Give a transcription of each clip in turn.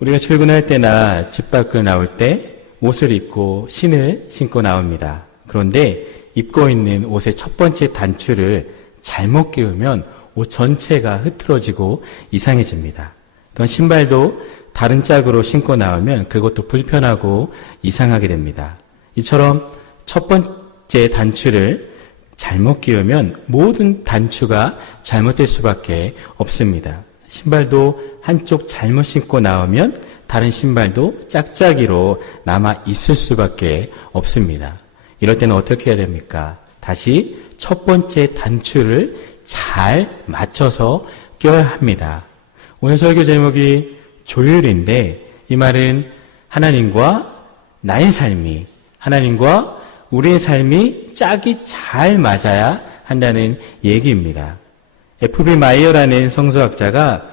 우리가 출근할 때나 집 밖을 나올 때 옷을 입고 신을 신고 나옵니다. 그런데 입고 있는 옷의 첫 번째 단추를 잘못 끼우면 옷 전체가 흐트러지고 이상해집니다. 또한 신발도 다른 짝으로 신고 나오면 그것도 불편하고 이상하게 됩니다. 이처럼 첫 번째 단추를 잘못 끼우면 모든 단추가 잘못될 수밖에 없습니다. 신발도 한쪽 잘못 신고 나오면 다른 신발도 짝짝이로 남아 있을 수밖에 없습니다. 이럴 때는 어떻게 해야 됩니까? 다시 첫 번째 단추를 잘 맞춰서 껴야 합니다. 오늘 설교 제목이 조율인데 이 말은 하나님과 나의 삶이, 하나님과 우리의 삶이 짝이 잘 맞아야 한다는 얘기입니다. F.B. 마이어라는 성서학자가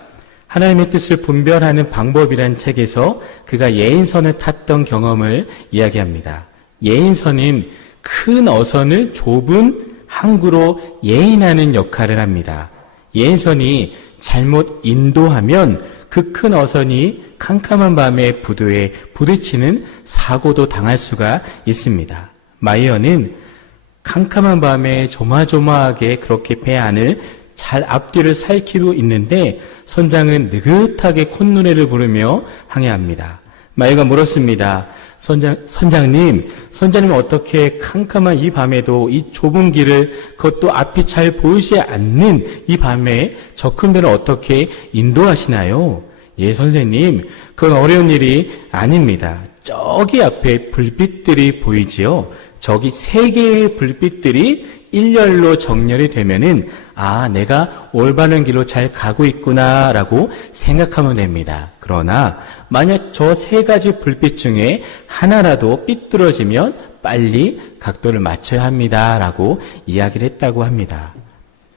하나님의 뜻을 분별하는 방법이란 책에서 그가 예인선을 탔던 경험을 이야기합니다. 예인선은 큰 어선을 좁은 항구로 예인하는 역할을 합니다. 예인선이 잘못 인도하면 그 큰 어선이 캄캄한 밤에 부두에 부딪히는 사고도 당할 수가 있습니다. 마이어는 캄캄한 밤에 조마조마하게 그렇게 배 안을 잘 앞뒤를 살피고 있는데 선장은 느긋하게 콧노래를 부르며 항해합니다. 마이어가 물었습니다. 선장님 어떻게 캄캄한 이 밤에도 이 좁은 길을, 그것도 앞이 잘 보이지 않는 이 밤에 저 큰 배를 어떻게 인도하시나요? 예, 선생님, 그건 어려운 일이 아닙니다. 저기 앞에 불빛들이 보이지요? 저기 3개의 불빛들이 일렬로 정렬이 되면은 내가 올바른 길로 잘 가고 있구나라고 생각하면 됩니다. 그러나 만약 저 3가지 불빛 중에 하나라도 삐뚤어지면 빨리 각도를 맞춰야 합니다라고 이야기를 했다고 합니다.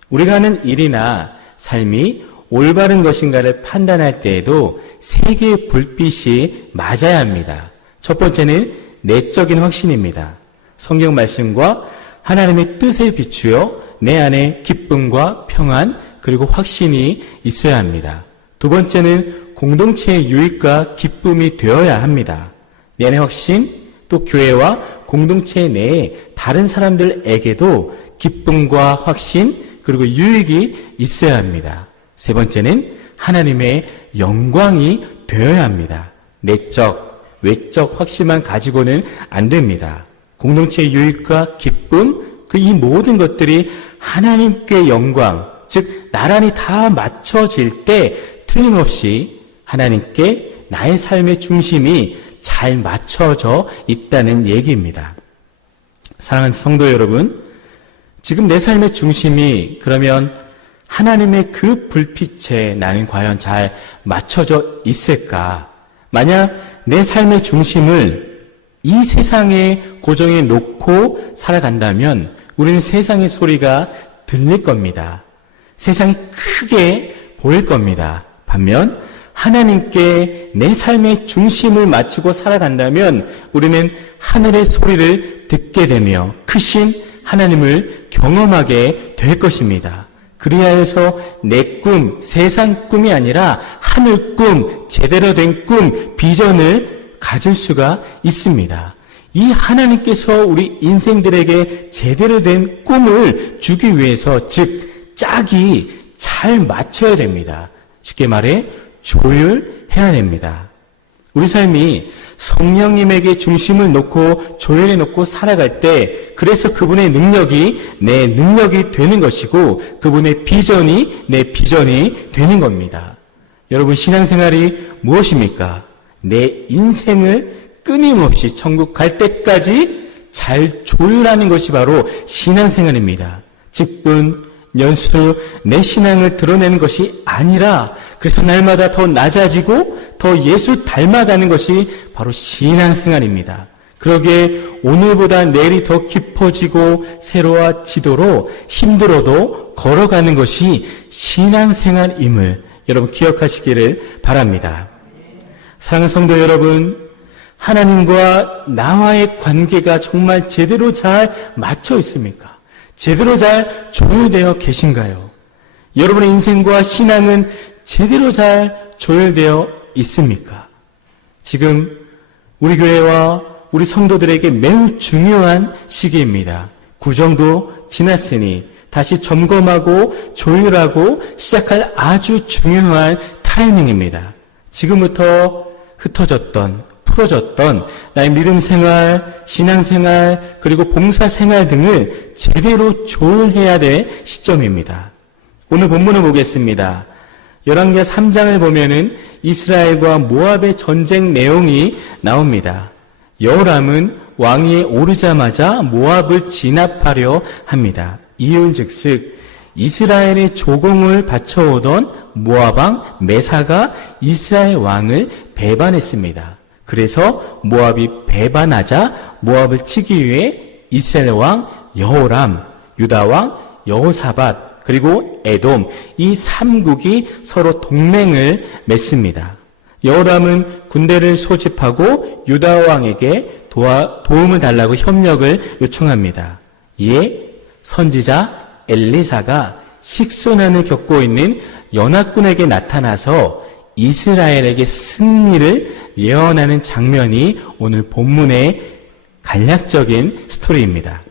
우리가 하는 일이나 삶이 올바른 것인가를 판단할 때에도 3개의 불빛이 맞아야 합니다. 첫 번째는 내적인 확신입니다. 성경 말씀과 하나님의 뜻에 비추어 내 안에 기쁨과 평안 그리고 확신이 있어야 합니다. 두 번째는 공동체의 유익과 기쁨이 되어야 합니다. 내 안에 확신, 또 교회와 공동체 내에 다른 사람들에게도 기쁨과 확신 그리고 유익이 있어야 합니다. 세 번째는 하나님의 영광이 되어야 합니다. 내적, 외적 확신만 가지고는 안 됩니다. 공동체의 유익과 기쁨, 이 모든 것들이 하나님께 영광, 즉 나란히 다 맞춰질 때 틀림없이 하나님께 나의 삶의 중심이 잘 맞춰져 있다는 얘기입니다. 사랑하는 성도 여러분, 지금 내 삶의 중심이 그러면 하나님의 그 불빛에 나는 과연 잘 맞춰져 있을까? 만약 내 삶의 중심을 이 세상에 고정해 놓고 살아간다면 우리는 세상의 소리가 들릴 겁니다. 세상이 크게 보일 겁니다. 반면 하나님께 내 삶의 중심을 맞추고 살아간다면 우리는 하늘의 소리를 듣게 되며 크신 하나님을 경험하게 될 것입니다. 그리하여 해서 내 꿈, 세상 꿈이 아니라 하늘 꿈, 제대로 된 꿈, 비전을 가질 수가 있습니다. 이 하나님께서 우리 인생들에게 제대로 된 꿈을 주기 위해서, 즉 짝이 잘 맞춰야 됩니다. 쉽게 말해 조율해야 됩니다. 우리 삶이 성령님에게 중심을 놓고 조율해 놓고 살아갈 때, 그래서 그분의 능력이 내 능력이 되는 것이고 그분의 비전이 내 비전이 되는 겁니다. 여러분, 신앙생활이 무엇입니까? 내 인생을 끊임없이 천국 갈 때까지 잘 조율하는 것이 바로 신앙생활입니다. 직분, 연수, 내 신앙을 드러내는 것이 아니라, 그래서 날마다 더 낮아지고 더 예수 닮아가는 것이 바로 신앙생활입니다. 그러기에 오늘보다 내일이 더 깊어지고 새로워지도록 힘들어도 걸어가는 것이 신앙생활임을 여러분 기억하시기를 바랍니다. 사랑하는 성도 여러분, 하나님과 나와의 관계가 정말 제대로 잘 맞춰 있습니까? 제대로 잘 조율되어 계신가요? 여러분의 인생과 신앙은 제대로 잘 조율되어 있습니까? 지금 우리 교회와 우리 성도들에게 매우 중요한 시기입니다. 구정도 지났으니 다시 점검하고 조율하고 시작할 아주 중요한 타이밍입니다. 지금부터 흩어졌던, 풀어졌던 나의 믿음 생활, 신앙 생활, 그리고 봉사 생활 등을 제대로 조율해야 될 시점입니다. 오늘 본문을 보겠습니다. 열왕기하 3장을 보면은 이스라엘과 모압의 전쟁 내용이 나옵니다. 여호람은 왕위에 오르자마자 모압을 진압하려 합니다. 이윤즉슨 이스라엘의 조공을 바쳐오던 모압 왕 메사가 이스라엘 왕을 배반했습니다. 그래서 모압이 배반하자 모압을 치기 위해 이스라엘 왕 여호람, 유다 왕 여호사밧, 그리고 에돔, 이 3국이 서로 동맹을 맺습니다. 여호람은 군대를 소집하고 유다 왕에게 도움을 달라고 협력을 요청합니다. 이에 선지자 엘리사가 식순환을 겪고 있는 연합군에게 나타나서 이스라엘에게 승리를 예언하는 장면이 오늘 본문의 간략적인 스토리입니다.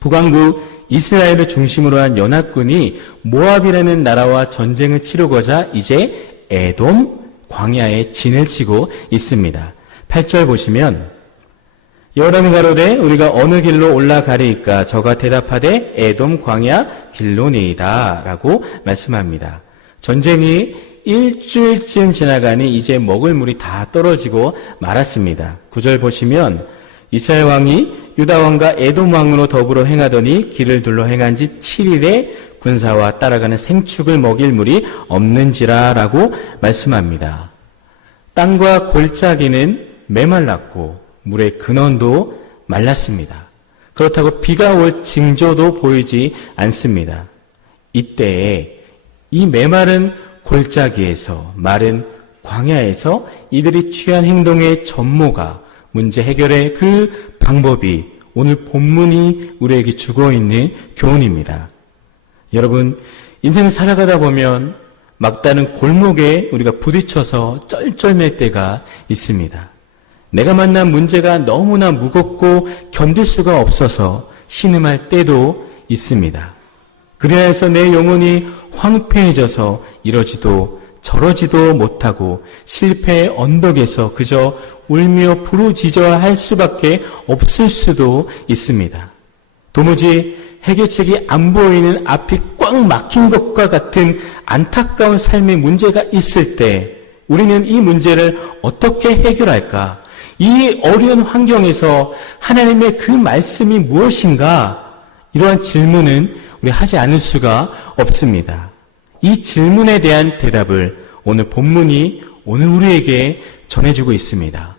북왕국 이스라엘을 중심으로 한 연합군이 모압이라는 나라와 전쟁을 치르고자 이제 에돔 광야에 진을 치고 있습니다. 8절 보시면 여호람이 가로되 우리가 어느 길로 올라가리이까? 저가 대답하되 에돔 광야 길로니이다 라고 말씀합니다. 전쟁이 일주일쯤 지나가니 이제 먹을 물이 다 떨어지고 말았습니다. 9절 보시면 이스라엘 왕이 유다 왕과 에돔 왕으로 더불어 행하더니 길을 둘러 행한 지 7일에 군사와 따라가는 생축을 먹일 물이 없는지라 라고 말씀합니다. 땅과 골짜기는 메말랐고 물의 근원도 말랐습니다. 그렇다고 비가 올 징조도 보이지 않습니다. 이때에 이 메마른 골짜기에서 마른 광야에서 이들이 취한 행동의 전모가 문제 해결의 그 방법이 오늘 본문이 우리에게 주고 있는 교훈입니다. 여러분, 인생을 살아가다 보면 막다른 골목에 우리가 부딪혀서 쩔쩔맬 때가 있습니다. 내가 만난 문제가 너무나 무겁고 견딜 수가 없어서 신음할 때도 있습니다. 그래야 해서 내 영혼이 황폐해져서 이러지도 저러지도 못하고 실패의 언덕에서 그저 울며 부르짖어야 할 수밖에 없을 수도 있습니다. 도무지 해결책이 안 보이는 앞이 꽉 막힌 것과 같은 안타까운 삶의 문제가 있을 때 우리는 이 문제를 어떻게 해결할까? 이 어려운 환경에서 하나님의 그 말씀이 무엇인가? 이러한 질문은 우리 하지 않을 수가 없습니다. 이 질문에 대한 대답을 오늘 본문이 오늘 우리에게 전해주고 있습니다.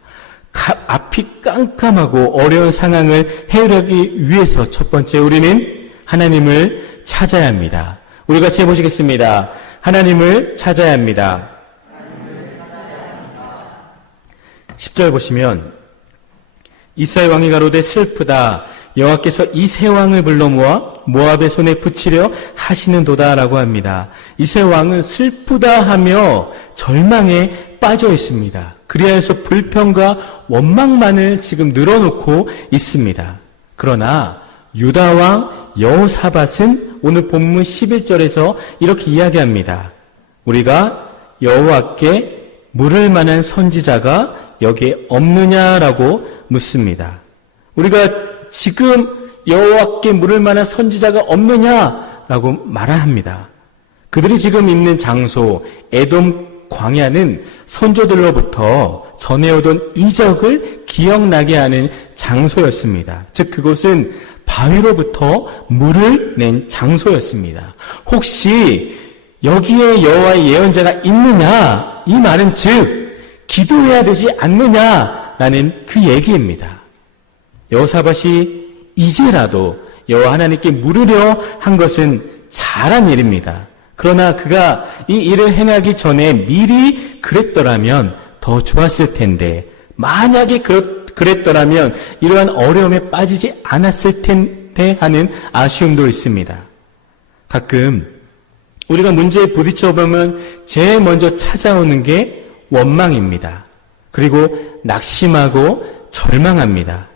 앞이 깜깜하고 어려운 상황을 해결하기 위해서 첫 번째 우리는 하나님을 찾아야 합니다. 우리 같이 해보시겠습니다. 하나님을 찾아야 합니다. 10절 보시면 이스라엘 왕이 가로되 슬프다. 여호와께서 이 세 왕을 불러 모아 모압의 손에 붙이려 하시는도다라고 합니다. 이스라엘 왕은 슬프다 하며 절망에 빠져 있습니다. 그리하여 해서 불평과 원망만을 지금 늘어놓고 있습니다. 그러나 유다 왕 여호사밧은 오늘 본문 11절에서 이렇게 이야기합니다. 우리가 여호와께 물을 만한 선지자가 여기에 없느냐라고 묻습니다. 우리가 지금 여호와께 물을 만한 선지자가 없느냐라고 말합니다. 그들이 지금 있는 장소 에돔 광야는 선조들로부터 전해오던 이적을 기억나게 하는 장소였습니다. 즉 그곳은 바위로부터 물을 낸 장소였습니다. 혹시 여기에 여호와의 예언자가 있느냐? 이 말은 즉 기도해야 되지 않느냐라는 그 얘기입니다. 여호사밧이 이제라도 여호와 하나님께 물으려 한 것은 잘한 일입니다. 그러나 그가 이 일을 행하기 전에 미리 그랬더라면 더 좋았을 텐데 만약에 그랬더라면 이러한 어려움에 빠지지 않았을 텐데 하는 아쉬움도 있습니다. 가끔 우리가 문제에 부딪혀 보면 제일 먼저 찾아오는 게 원망입니다. 그리고 낙심하고 절망합니다.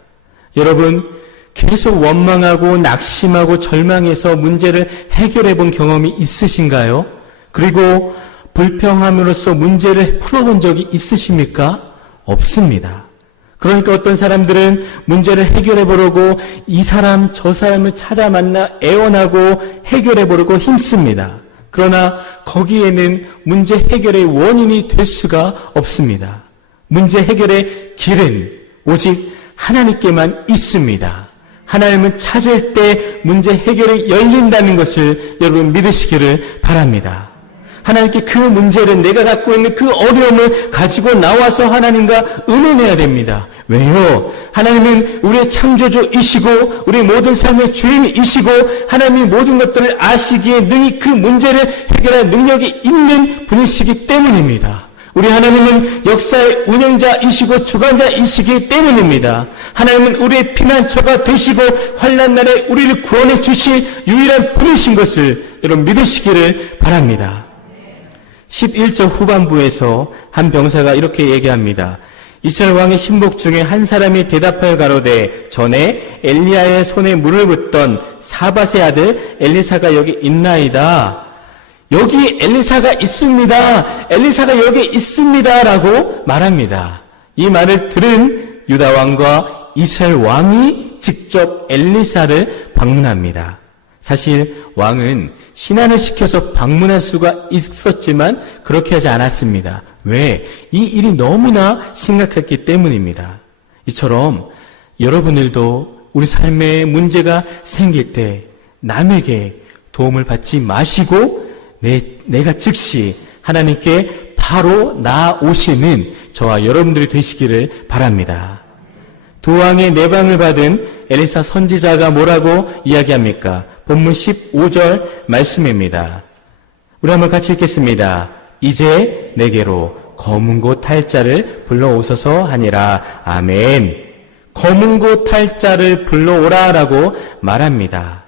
여러분, 계속 원망하고 낙심하고 절망해서 문제를 해결해 본 경험이 있으신가요? 그리고 불평함으로써 문제를 풀어본 적이 있으십니까? 없습니다. 그러니까 어떤 사람들은 문제를 해결해 보려고 이 사람 저 사람을 찾아 만나 애원하고 해결해 보려고 힘씁니다. 그러나 거기에는 문제 해결의 원인이 될 수가 없습니다. 문제 해결의 길은 오직 하나님께만 있습니다. 하나님을 찾을 때 문제 해결이 열린다는 것을 여러분 믿으시기를 바랍니다. 하나님께 그 문제를, 내가 갖고 있는 그 어려움을 가지고 나와서 하나님과 의논해야 됩니다. 왜요? 하나님은 우리의 창조주이시고 우리 모든 삶의 주인이시고 하나님이 모든 것들을 아시기에 능히 그 문제를 해결할 능력이 있는 분이시기 때문입니다. 우리 하나님은 역사의 운영자이시고 주관자이시기 때문입니다. 하나님은 우리의 피난처가 되시고 환난 날에 우리를 구원해 주실 유일한 분이신 것을 여러분 믿으시기를 바랍니다. 11절 후반부에서 한 병사가 이렇게 얘기합니다. 이스라엘 왕의 신복 중에 한 사람이 대답하여 가로되 전에 엘리야의 손에 물을 붓던 사밧의 아들 엘리사가 여기 있나이다. 여기 엘리사가 있습니다. 엘리사가 여기 있습니다. 라고 말합니다. 이 말을 들은 유다 왕과 이스라엘 왕이 직접 엘리사를 방문합니다. 사실 왕은 신하를 시켜서 방문할 수가 있었지만 그렇게 하지 않았습니다. 왜? 이 일이 너무나 심각했기 때문입니다. 이처럼 여러분들도 우리 삶에 문제가 생길 때 남에게 도움을 받지 마시고 내가 즉시 하나님께 바로 나아오시는 저와 여러분들이 되시기를 바랍니다. 두 왕의 내방을 받은 엘리사 선지자가 뭐라고 이야기합니까? 본문 15절 말씀입니다. 우리 한번 같이 읽겠습니다. 이제 내게로 검은고 탈 자를 불러오소서 하니라. 아멘. 검은고 탈 자를 불러오라 라고 말합니다.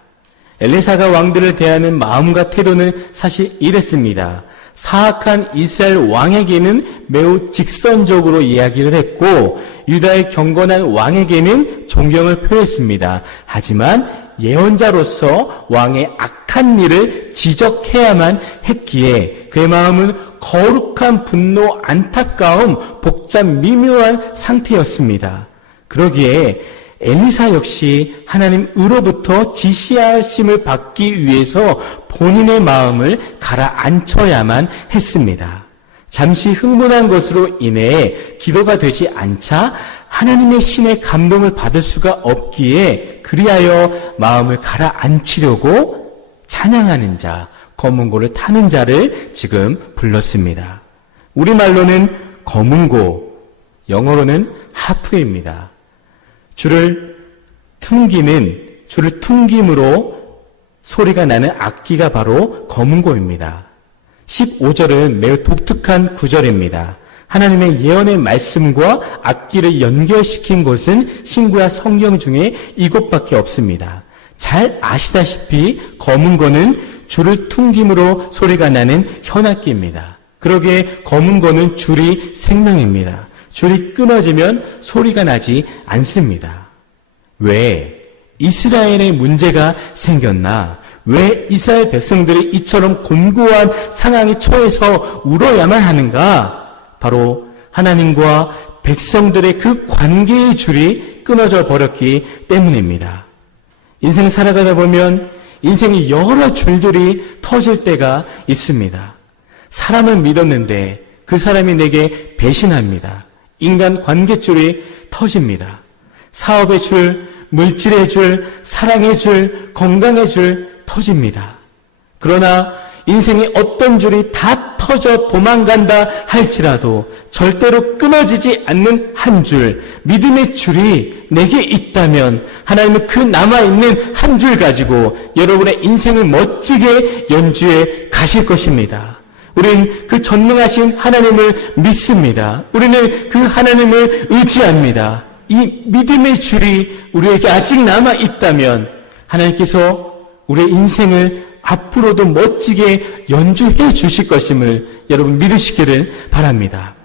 엘리사가 왕들을 대하는 마음과 태도는 사실 이랬습니다. 사악한 이스라엘 왕에게는 매우 직선적으로 이야기를 했고 유다의 경건한 왕에게는 존경을 표했습니다. 하지만 예언자로서 왕의 악한 일을 지적해야만 했기에 그의 마음은 거룩한 분노, 안타까움, 복잡 미묘한 상태였습니다. 그러기에 엘리사 역시 하나님으로부터 지시하심을 받기 위해서 본인의 마음을 가라앉혀야만 했습니다. 잠시 흥분한 것으로 인해 기도가 되지 않자 하나님의 신의 감동을 받을 수가 없기에 그리하여 마음을 가라앉히려고 찬양하는 자, 검은고를 타는 자를 지금 불렀습니다. 우리말로는 검은고, 영어로는 하프입니다. 줄을 퉁김으로 소리가 나는 악기가 바로 검은고입니다. 15절은 매우 독특한 구절입니다. 하나님의 예언의 말씀과 악기를 연결시킨 곳은 신구약 성경 중에 이곳밖에 없습니다. 잘 아시다시피 검은고는 줄을 퉁김으로 소리가 나는 현악기입니다. 그러기에 검은고는 줄이 생명입니다. 줄이 끊어지면 소리가 나지 않습니다. 왜? 이스라엘의 문제가 생겼나? 왜 이스라엘 백성들이 이처럼 곤고한 상황에 처해서 울어야만 하는가? 바로 하나님과 백성들의 그 관계의 줄이 끊어져 버렸기 때문입니다. 인생 살아가다 보면 인생의 여러 줄들이 터질 때가 있습니다. 사람을 믿었는데 그 사람이 내게 배신합니다. 인간 관계줄이 터집니다. 사업의 줄, 물질의 줄, 사랑의 줄, 건강의 줄 터집니다. 그러나 인생의 어떤 줄이 다 터져 도망간다 할지라도 절대로 끊어지지 않는 한 줄, 믿음의 줄이 내게 있다면 하나님은 그 남아있는 한 줄 가지고 여러분의 인생을 멋지게 연주해 가실 것입니다. 우리는 그 전능하신 하나님을 믿습니다. 우리는 그 하나님을 의지합니다. 이 믿음의 줄이 우리에게 아직 남아있다면 하나님께서 우리의 인생을 앞으로도 멋지게 연주해 주실 것임을 여러분 믿으시기를 바랍니다.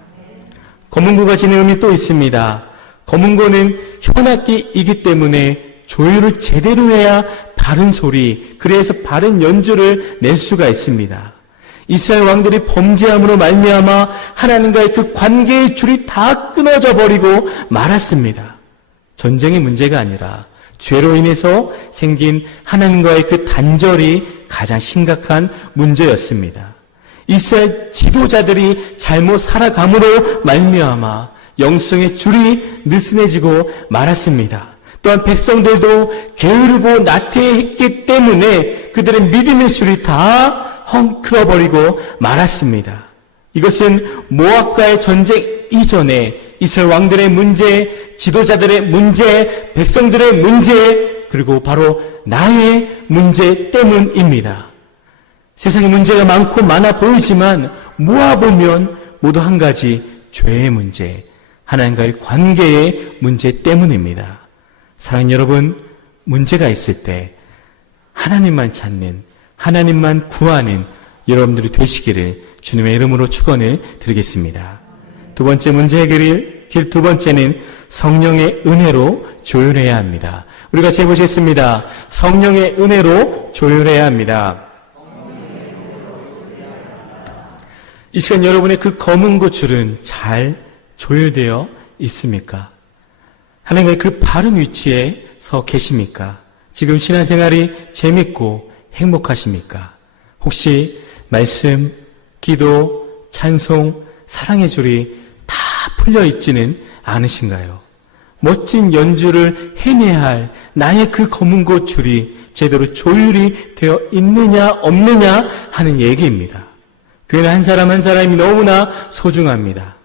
검은고가 지닌 의미 또 있습니다. 검은고는 현악기이기 때문에 조율을 제대로 해야 바른 소리, 그래서 바른 연주를 낼 수가 있습니다. 이스라엘 왕들이 범죄함으로 말미암아 하나님과의 그 관계의 줄이 다 끊어져 버리고 말았습니다. 전쟁의 문제가 아니라 죄로 인해서 생긴 하나님과의 그 단절이 가장 심각한 문제였습니다. 이스라엘 지도자들이 잘못 살아감으로 말미암아 영성의 줄이 느슨해지고 말았습니다. 또한 백성들도 게으르고 나태했기 때문에 그들의 믿음의 줄이 다 헝클어버리고 말았습니다. 이것은 모압과의 전쟁 이전에 이스라엘 왕들의 문제, 지도자들의 문제, 백성들의 문제, 그리고 바로 나의 문제 때문입니다. 세상에 문제가 많고 많아 보이지만 모아보면 모두 한 가지, 죄의 문제, 하나님과의 관계의 문제 때문입니다. 사랑하는 여러분, 문제가 있을 때 하나님만 찾는, 하나님만 구하는 여러분들이 되시기를 주님의 이름으로 축원을 드리겠습니다. 두 번째 문제 해결일 길 두 번째는 성령의 은혜로 조율해야 합니다. 우리가 같이 해보시겠습니다. 성령의 은혜로 조율해야 합니다. 이 시간 여러분의 그 검은 고줄은 잘 조율되어 있습니까? 하나님의 그 바른 위치에 서 계십니까? 지금 신앙생활이 재밌고 행복하십니까? 혹시 말씀, 기도, 찬송, 사랑의 줄이 다 풀려 있지는 않으신가요? 멋진 연주를 해내야 할 나의 그 검은 고 줄이 제대로 조율이 되어 있느냐 없느냐 하는 얘기입니다. 교회는 한 사람 한 사람이 너무나 소중합니다.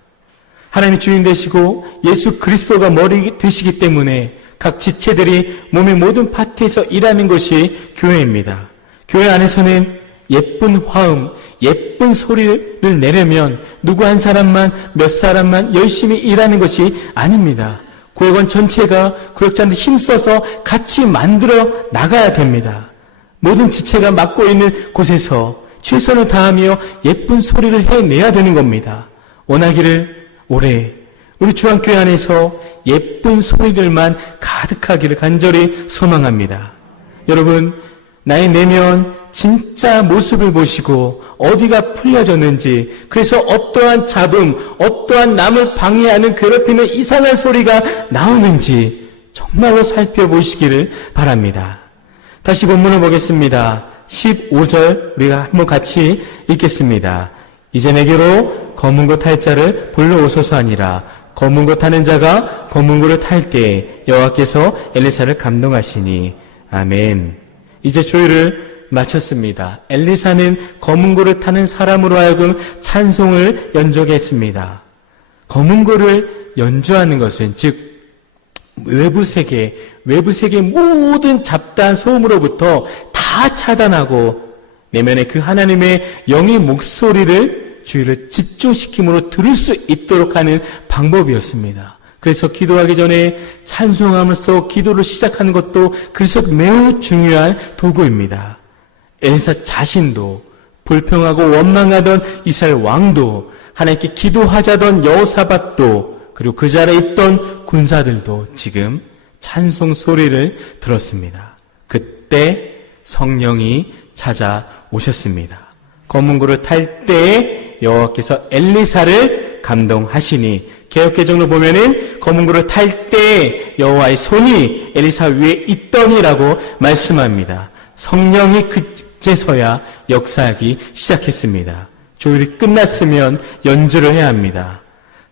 하나님이 주인 되시고 예수 그리스도가 머리 되시기 때문에 각 지체들이 몸의 모든 파트에서 일하는 것이 교회입니다. 교회 안에서는 예쁜 화음, 예쁜 소리를 내려면 누구 한 사람만, 몇 사람만 열심히 일하는 것이 아닙니다. 구역원 전체가 구역자한테 힘써서 같이 만들어 나가야 됩니다. 모든 지체가 맡고 있는 곳에서 최선을 다하며 예쁜 소리를 해내야 되는 겁니다. 원하기를 올해 우리 주안교회 안에서 예쁜 소리들만 가득하기를 간절히 소망합니다. 여러분, 나의 내면 진짜 모습을 보시고 어디가 풀려졌는지, 그래서 어떠한 잡음, 어떠한 남을 방해하는 괴롭히는 이상한 소리가 나오는지 정말로 살펴보시기를 바랍니다. 다시 본문을 보겠습니다. 15절 우리가 한번 같이 읽겠습니다. 이제 내게로 검은 고 탈 자를 불러오소서 하니라. 검은 고 타는 자가 검은 고를 탈 때 여호와께서 엘리사를 감동하시니. 아멘. 이제 조율을 마쳤습니다. 엘리사는 검은 고를 타는 사람으로 하여금 찬송을 연주하게 했습니다. 검은 고를 연주하는 것은 즉 외부 세계 모든 잡다한 소음으로부터 다 차단하고 내면의 그 하나님의 영의 목소리를 주의를 집중시킴으로 들을 수 있도록 하는 방법이었습니다. 그래서 기도하기 전에 찬송하면서 기도를 시작하는 것도 그래서 매우 중요한 도구입니다. 엘리사 자신도 불평하고 원망하던 이스라엘 왕도 하나님께 기도하자던 여호사밧도 그리고 그 자리에 있던 군사들도 지금 찬송 소리를 들었습니다. 그때 성령이 찾아오셨습니다. 검은 고를 탈 때에 여호와께서 엘리사를 감동하시니, 개역개정로 보면은 검은 고를 탈 때에 여호와의 손이 엘리사 위에 있더니라고 말씀합니다. 성령이 그제서야 역사하기 시작했습니다. 조율이 끝났으면 연주를 해야 합니다.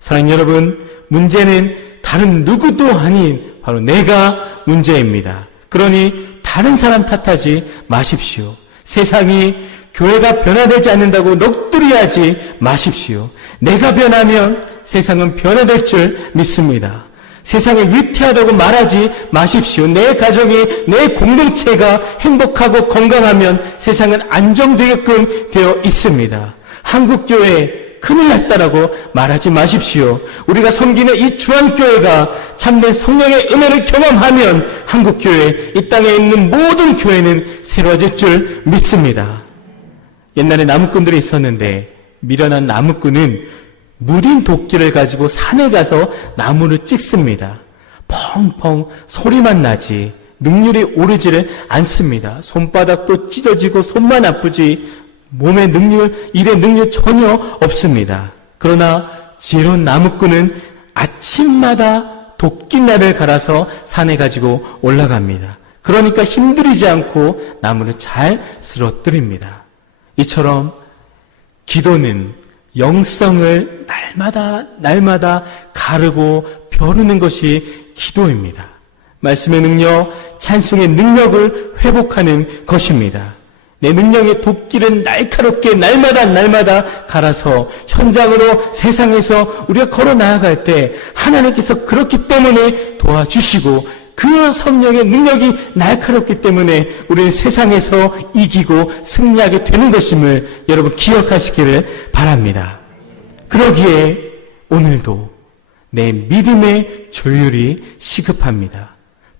사랑하는 여러분, 문제는 다른 누구도 아닌 바로 내가 문제입니다. 그러니 다른 사람 탓하지 마십시오. 세상이 교회가 변화되지 않는다고 넋두리하지 마십시오. 내가 변하면 세상은 변화될 줄 믿습니다. 세상을 위태하다고 말하지 마십시오. 내 가정이, 내 공동체가 행복하고 건강하면 세상은 안정되게끔 되어 있습니다. 한국교회 큰일 났다라고 말하지 마십시오. 우리가 섬기는 이 주안교회가 참된 성령의 은혜를 경험하면 한국교회, 이 땅에 있는 모든 교회는 새로워질 줄 믿습니다. 옛날에 나무꾼들이 있었는데 미련한 나무꾼은 무딘 도끼를 가지고 산에 가서 나무를 찍습니다. 펑펑 소리만 나지 능률이 오르지를 않습니다. 손바닥도 찢어지고 손만 아프지 몸의 능률, 일의 능률 전혀 없습니다. 그러나 지혜로운 나무꾼은 아침마다 도끼날을 갈아서 산에 가지고 올라갑니다. 그러니까 힘들이지 않고 나무를 잘 쓰러뜨립니다. 이처럼 기도는 영성을 날마다 가르고 벼르는 것이 기도입니다. 말씀의 능력, 찬송의 능력을 회복하는 것입니다. 내 능력의 도끼를 날카롭게 날마다 갈아서 현장으로 세상에서 우리가 걸어 나아갈 때 하나님께서 그렇기 때문에 도와주시고 그 성령의 능력이 날카롭기 때문에 우리는 세상에서 이기고 승리하게 되는 것임을 여러분 기억하시기를 바랍니다. 그러기에 오늘도 내 믿음의 조율이 시급합니다.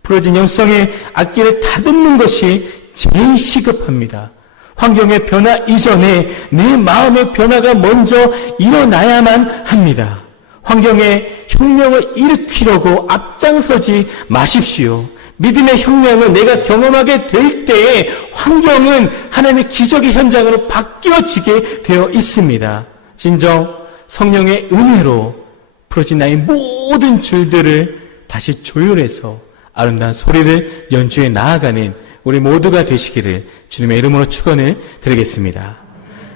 풀어진 영성의 악기를 다듬는 것이 제일 시급합니다. 환경의 변화 이전에 내 마음의 변화가 먼저 일어나야만 합니다. 환경의 혁명을 일으키려고 앞장서지 마십시오. 믿음의 혁명을 내가 경험하게 될 때에 환경은 하나님의 기적의 현장으로 바뀌어지게 되어 있습니다. 진정 성령의 은혜로 풀어진 나의 모든 줄들을 다시 조율해서 아름다운 소리를 연주해 나아가는 우리 모두가 되시기를 주님의 이름으로 축원을 드리겠습니다.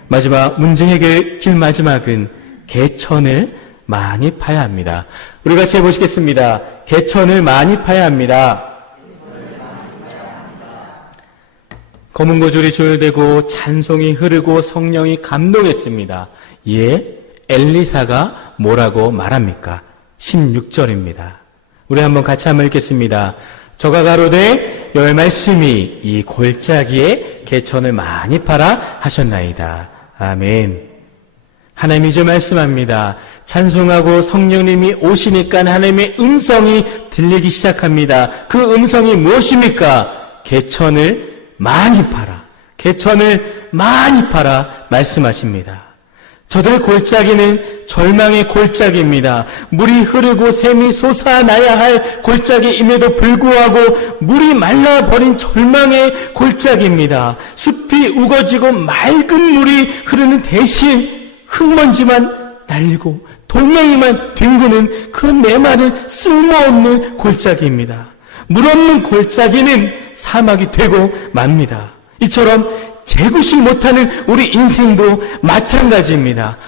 마지막 문제 해결 길 마지막은 개천을 많이 파야 합니다. 우리 같이 해보시겠습니다. 개천을 많이 파야 합니다. 검은 고줄이 조율되고 찬송이 흐르고 성령이 감동했습니다. 예, 엘리사가 뭐라고 말합니까? 16절입니다. 우리 한번 같이 한번 읽겠습니다. 저가 가로되 여호와의 말씀이 이 골짜기에 개천을 많이 파라 하셨나이다. 아멘. 하나님이 이제 말씀합니다. 찬송하고 성령님이 오시니까 하나님의 음성이 들리기 시작합니다. 그 음성이 무엇입니까? 개천을 많이 파라. 개천을 많이 파라 말씀하십니다. 저들 골짜기는 절망의 골짜기입니다. 물이 흐르고 샘이 솟아나야 할 골짜기임에도 불구하고 물이 말라버린 절망의 골짜기입니다. 숲이 우거지고 맑은 물이 흐르는 대신 흙먼지만 날리고 돌멩이만 뒹구는 그 메마른 쓸모없는 골짜기입니다. 물 없는 골짜기는 사막이 되고 맙니다. 이처럼 재구실 못하는 우리 인생도 마찬가지입니다.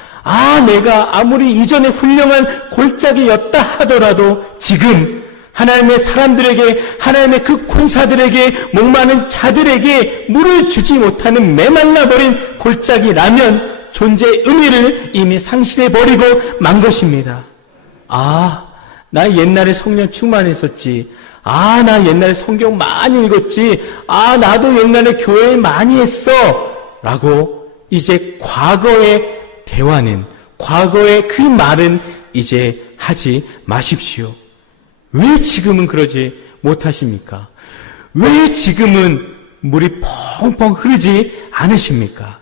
내가 아무리 이전에 훌륭한 골짜기였다 하더라도 지금 하나님의 사람들에게, 하나님의 그 군사들에게, 목마른 자들에게 물을 주지 못하는 메말라버린 골짜기라면 존재의 의미를 이미 상실해버리고 만 것입니다. 나 옛날에 성령 충만했었지. 나 옛날에 성경 많이 읽었지. 나도 옛날에 교회 많이 했어. 라고 이제 과거의 대화는, 과거의 그 말은 이제 하지 마십시오. 왜 지금은 그러지 못하십니까? 왜 지금은 물이 펑펑 흐르지 않으십니까?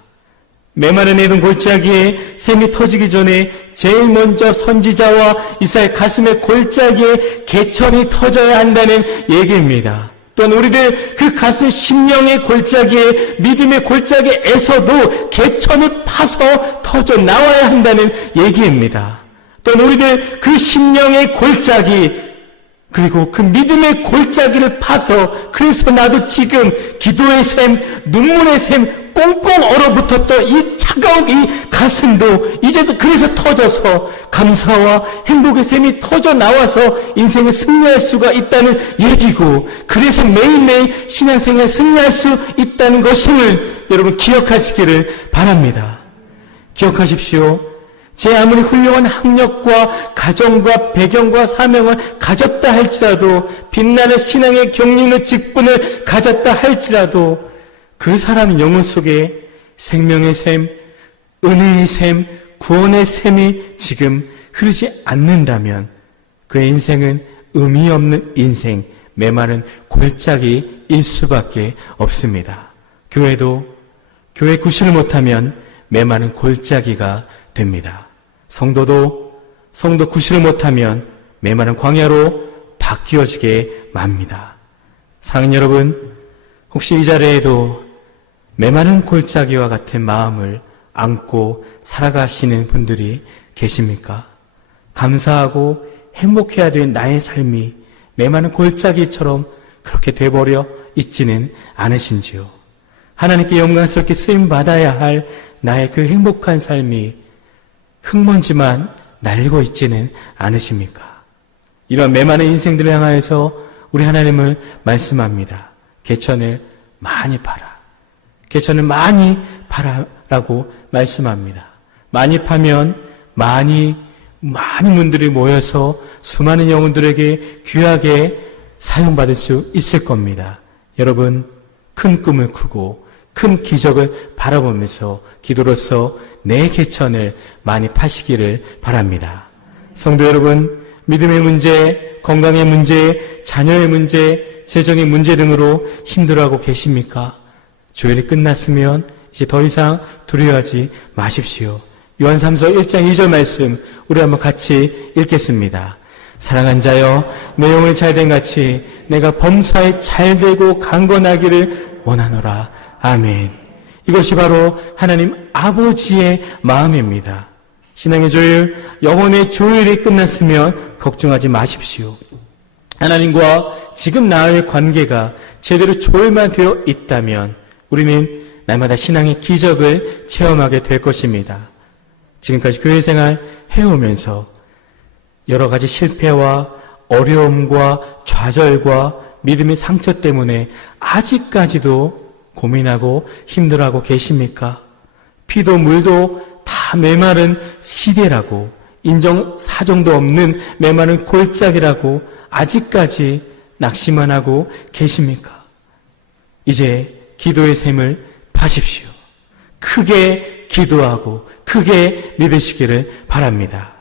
메마른 에돔 골짜기에 샘이 터지기 전에 제일 먼저 선지자와 이스라엘 가슴의 골짜기에 개천이 터져야 한다는 얘기입니다. 또한 우리들 그 가슴 심령의 골짜기에, 믿음의 골짜기에서도 개천을 파서 터져 나와야 한다는 얘기입니다. 또한 우리들 그 심령의 골짜기, 그리고 그 믿음의 골짜기를 파서, 그래서 나도 지금 기도의 샘, 눈물의 샘 꽁꽁 얼어붙었던 이 차가운 이 가슴도 이제도 그래서 터져서 감사와 행복의 샘이 터져 나와서 인생을 승리할 수가 있다는 얘기고, 그래서 매일매일 신앙생활 승리할 수 있다는 것임을 여러분 기억하시기를 바랍니다. 기억하십시오. 제 아무리 훌륭한 학력과 가정과 배경과 사명을 가졌다 할지라도, 빛나는 신앙의 경륜의 직분을 가졌다 할지라도 그 사람 영혼 속에 생명의 샘, 은혜의 샘, 구원의 샘이 지금 흐르지 않는다면 그의 인생은 의미 없는 인생, 메마른 골짜기일 수밖에 없습니다. 교회도 교회 구실을 못하면 메마른 골짜기가 됩니다. 성도 구실을 못하면 메마른 광야로 바뀌어지게 맙니다. 사랑하는 여러분, 혹시 이 자리에도 메마른 골짜기와 같은 마음을 안고 살아가시는 분들이 계십니까? 감사하고 행복해야 될 나의 삶이 메마른 골짜기처럼 그렇게 돼버려 있지는 않으신지요? 하나님께 영광스럽게 쓰임받아야 할 나의 그 행복한 삶이 흙먼지만 날리고 있지는 않으십니까? 이런 메마른 인생들을 향하여서 우리 하나님을 말씀합니다. 개천을 많이 팔아. 개천을 많이 팔아라고 말씀합니다. 많이 파면 많은 분들이 모여서 수많은 영혼들에게 귀하게 사용받을 수 있을 겁니다. 여러분, 큰 꿈을 꾸고 큰 기적을 바라보면서 기도로서 내 개천을 많이 파시기를 바랍니다. 성도 여러분, 믿음의 문제, 건강의 문제, 자녀의 문제, 재정의 문제 등으로 힘들어하고 계십니까? 주일이 끝났으면 이제 더 이상 두려워하지 마십시오. 요한 3서 1장 2절 말씀 우리 한번 같이 읽겠습니다. 사랑한 자여, 내 영혼이 잘된 같이 내가 범사에 잘되고 강건하기를 원하노라. 아멘. 이것이 바로 하나님 아버지의 마음입니다. 신앙의 조율, 영혼의 조율이 끝났으면 걱정하지 마십시오. 하나님과 지금 나의 관계가 제대로 조율만 되어 있다면 우리는 날마다 신앙의 기적을 체험하게 될 것입니다. 지금까지 교회 생활 해오면서 여러 가지 실패와 어려움과 좌절과 믿음의 상처 때문에 아직까지도 고민하고 힘들어하고 계십니까? 피도 물도 다 메마른 시대라고, 인정사정도 없는 메마른 골짜기라고 아직까지 낙심만 하고 계십니까? 이제 기도의 샘을 파십시오. 크게 기도하고 크게 믿으시기를 바랍니다.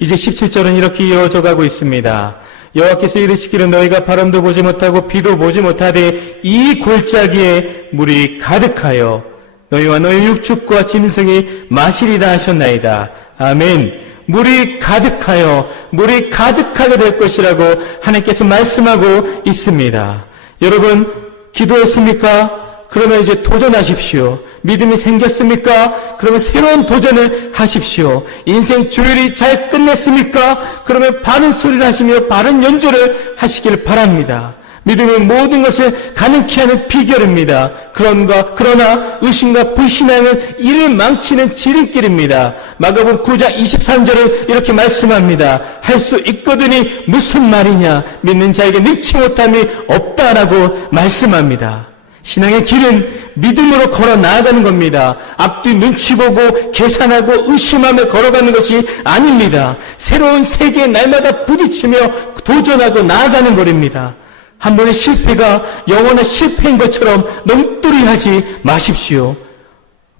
이제 17절은 이렇게 이어져 가고 있습니다. 여호와께서 이르시기를 너희가 바람도 보지 못하고 비도 보지 못하되 이 골짜기에 물이 가득하여 너희와 너희 육축과 짐승이 마시리다 하셨나이다. 아멘. 물이 가득하여 물이 가득하게 될 것이라고 하나님께서 말씀하고 있습니다. 여러분, 기도했습니까? 그러면 이제 도전하십시오. 믿음이 생겼습니까? 그러면 새로운 도전을 하십시오. 인생 조율이 잘 끝냈습니까? 그러면 바른 소리를 하시며 바른 연주를 하시기를 바랍니다. 믿음은 모든 것을 가능케 하는 비결입니다. 그러나 의심과 불신앙은 이를 망치는 지름길입니다. 마가복음 9장 23절은 이렇게 말씀합니다. 할 수 있거든이 무슨 말이냐? 믿는 자에게 넣지 못함이 없다라고 말씀합니다. 신앙의 길은 믿음으로 걸어 나아가는 겁니다. 앞뒤 눈치 보고 계산하고 의심하며 걸어가는 것이 아닙니다. 새로운 세계에 날마다 부딪히며 도전하고 나아가는 거리입니다. 한 번의 실패가 영원한 실패인 것처럼 넋두리하지 마십시오.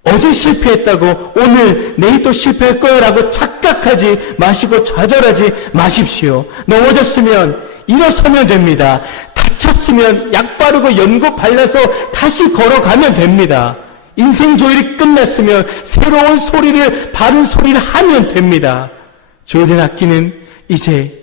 어제 실패했다고 오늘 내일 또 실패할 거라고 착각하지 마시고 좌절하지 마십시오. 넘어졌으면 일어서면 됩니다. 다쳤으면 약 바르고 연고 발라서 다시 걸어가면 됩니다. 인생 조율이 끝났으면 새로운 소리를, 바른 소리를 하면 됩니다. 조율된 악기는 이제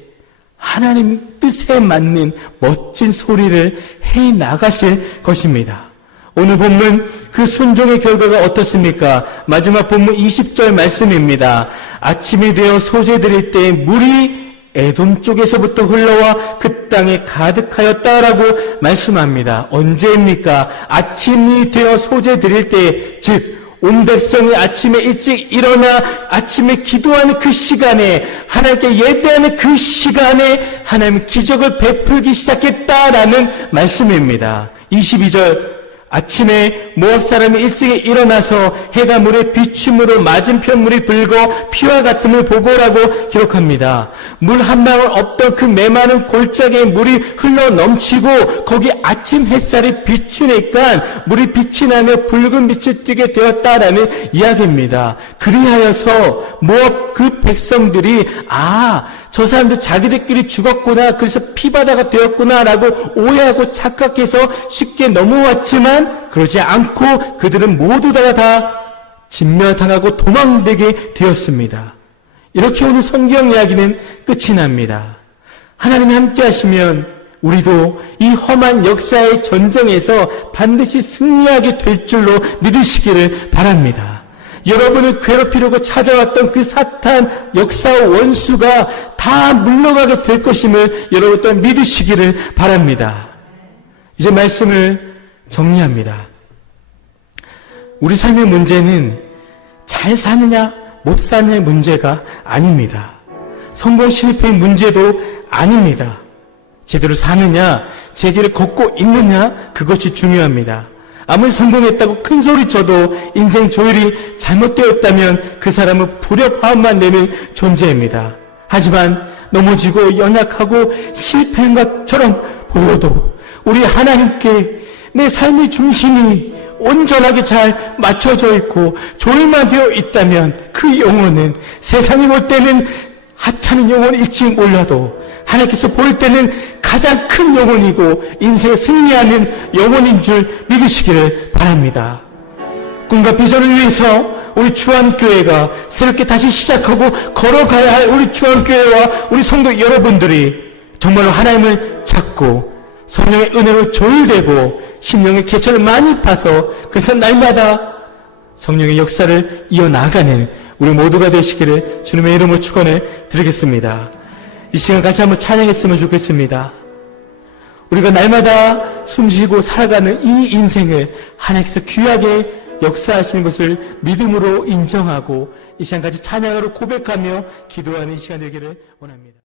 하나님 뜻에 맞는 멋진 소리를 해 나가실 것입니다. 오늘 본문 그 순종의 결과가 어떻습니까? 마지막 본문 20절 말씀입니다. 아침이 되어 소재 드릴 때 물이 에돔 쪽에서부터 흘러와 그 땅에 가득하였다라고 말씀합니다. 언제입니까? 아침이 되어 소재 드릴 때, 즉 온 백성이 아침에 일찍 일어나 아침에 기도하는 그 시간에, 하나님께 예배하는 그 시간에 하나님 기적을 베풀기 시작했다라는 말씀입니다. 22절 아침에 모압 사람이 일찍 일어나서 해가 물에 비춤으로 맞은편 물이 불고 피와 같음을 보고라고 기록합니다. 물 한 방울 없던 그 메마른 골짜기에 물이 흘러 넘치고 거기 아침 햇살이 비추니까 물이 빛이 나며 붉은 빛을 띠게 되었다라는 이야기입니다. 그리하여서 모압 그 백성들이 저 사람들 자기들끼리 죽었구나, 그래서 피바다가 되었구나라고 오해하고 착각해서 쉽게 넘어왔지만 그러지 않고 그들은 모두 다 진멸당하고 도망되게 되었습니다. 이렇게 오늘 성경 이야기는 끝이 납니다. 하나님이 함께 하시면 우리도 이 험한 역사의 전쟁에서 반드시 승리하게 될 줄로 믿으시기를 바랍니다. 여러분을 괴롭히려고 찾아왔던 그 사탄 역사의 원수가 다 물러가게 될 것임을 여러분 또한 믿으시기를 바랍니다. 이제 말씀을 정리합니다. 우리 삶의 문제는 잘 사느냐 못 사느냐의 문제가 아닙니다. 성공 실패의 문제도 아닙니다. 제대로 사느냐, 제 길을 걷고 있느냐, 그것이 중요합니다. 아무리 성공했다고 큰 소리 쳐도 인생 조율이 잘못되었다면 그 사람은 불협화음만 내는 존재입니다. 하지만 넘어지고 연약하고 실패한 것처럼 보여도 우리 하나님께 내 삶의 중심이 온전하게 잘 맞춰져 있고 조율만 되어 있다면 그 영혼은 세상이 볼 때는 하찮은 영혼일지 몰라도 하나님께서 볼 때는 가장 큰 영혼이고 인생에 승리하는 영혼인 줄 믿으시기를 바랍니다. 꿈과 비전을 위해서 우리 주안교회가 새롭게 다시 시작하고 걸어가야 할 우리 주안교회와 우리 성도 여러분들이 정말로 하나님을 찾고 성령의 은혜로 조율되고 심령의 개천을 많이 파서 그래서 날마다 성령의 역사를 이어나가는 우리 모두가 되시기를 주님의 이름으로 축원을 드리겠습니다. 이 시간 같이 한번 찬양했으면 좋겠습니다. 우리가 날마다 숨쉬고 살아가는 이 인생을 하나님께서 귀하게 역사하시는 것을 믿음으로 인정하고 이 시간 같이 찬양으로 고백하며 기도하는 이 시간 되기를 원합니다.